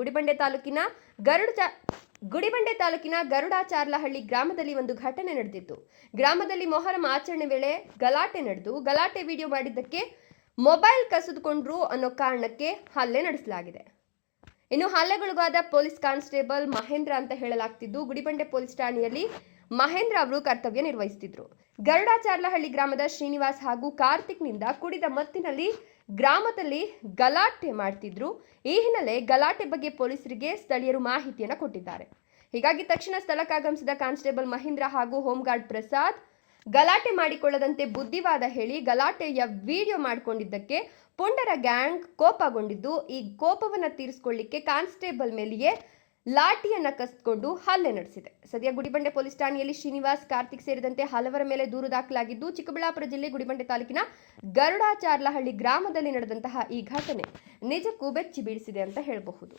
ಗುಡಿಬಂಡೆ ತಾಲೂಕಿನ ಗರುಡಾಚಾರ್ಲಹಳ್ಳಿ ಗ್ರಾಮದಲ್ಲಿ ಒಂದು ಘಟನೆ ನಡೆದಿತ್ತು. ಗ್ರಾಮದಲ್ಲಿ ಮೊಹರಂ ಆಚರಣೆ ವೇಳೆ ಗಲಾಟೆ ನಡೆದು ಗಲಾಟೆ ವಿಡಿಯೋ ಮಾಡಿದ್ದಕ್ಕೆ ಮೊಬೈಲ್ ಕಸಿದುಕೊಂಡ್ರು ಅನ್ನೋ ಕಾರಣಕ್ಕೆ ಹಲ್ಲೆ ನಡೆಸಲಾಗಿದೆ. ಇನ್ನು ಹಲ್ಲೆಗೊಳಗಾದ ಪೊಲೀಸ್ ಕಾನ್ಸ್ಟೇಬಲ್ ಮಹೇಂದ್ರ ಅಂತ ಹೇಳಲಾಗ್ತಿದ್ದು, ಗುಡಿಬಂಡೆ ಪೊಲೀಸ್ ಠಾಣೆಯಲ್ಲಿ ಮಹೇಂದ್ರ ಅವರು ಕರ್ತವ್ಯ ನಿರ್ವಹಿಸುತ್ತಿದ್ರು. ಗರುಡಾಚಾರ್ಲಹಳ್ಳಿ ಗ್ರಾಮದ ಶ್ರೀನಿವಾಸ್ ಹಾಗೂ ಕಾರ್ತಿಕ್ನಿಂದ ಕುಡಿದ ಮತ್ತಿನಲ್ಲಿ ಗ್ರಾಮದಲ್ಲಿ ಗಲಾಟೆ ಮಾಡ್ತಿದ್ರು. ಈ ಹಿನ್ನೆಲೆ ಗಲಾಟೆ ಬಗ್ಗೆ ಪೊಲೀಸರಿಗೆ ಸ್ಥಳೀಯರು ಮಾಹಿತಿಯನ್ನು ಕೊಟ್ಟಿದ್ದಾರೆ. ಹೀಗಾಗಿ ತಕ್ಷಣ ಸ್ಥಳಕ್ಕಾಗಮಿಸಿದ ಕಾನ್ಸ್ಟೇಬಲ್ ಮಹೇಂದ್ರ ಹಾಗೂ ಹೋಂಗಾರ್ಡ್ ಪ್ರಸಾದ್ ಗಲಾಟೆ ಮಾಡಿಕೊಳ್ಳದಂತೆ ಬುದ್ಧಿವಾದ ಹೇಳಿ ಗಲಾಟೆಯ ವಿಡಿಯೋ ಮಾಡಿಕೊಂಡಿದ್ದಕ್ಕೆ ಪುಂಡರ ಗ್ಯಾಂಗ್ ಕೋಪಗೊಂಡಿದ್ದು, ಈ ಕೋಪವನ್ನು ತೀರಿಸಿಕೊಳ್ಳಿಕ್ಕೆ ಕಾನ್ಸ್ಟೇಬಲ್ ಮೇಲೆಯೇ ಲಾಠಿಯನ್ನ ಕಸಿದುಕೊಂಡು ಹಲ್ಲೆ ನಡೆಸಿದೆ. ಸದ್ಯ ಗುಡಿಬಂಡೆ ಪೊಲೀಸ್ ಠಾಣೆಯಲ್ಲಿ ಶ್ರೀನಿವಾಸ್, ಕಾರ್ತಿಕ್ ಸೇರಿದಂತೆ ಹಲವರ ಮೇಲೆ ದೂರು ದಾಖಲಾಗಿದ್ದು, ಚಿಕ್ಕಬಳ್ಳಾಪುರ ಜಿಲ್ಲೆ ಗುಡಿಬಂಡೆ ತಾಲೂಕಿನ ಗರುಡಾಚಾರ್ಲಹಳ್ಳಿ ಗ್ರಾಮದಲ್ಲಿ ನಡೆದಂತಹ ಈ ಘಟನೆ ನಿಜಕ್ಕೂ ಬೆಚ್ಚಿ ಬೀಳಿಸಿದೆ ಅಂತ ಹೇಳಬಹುದು.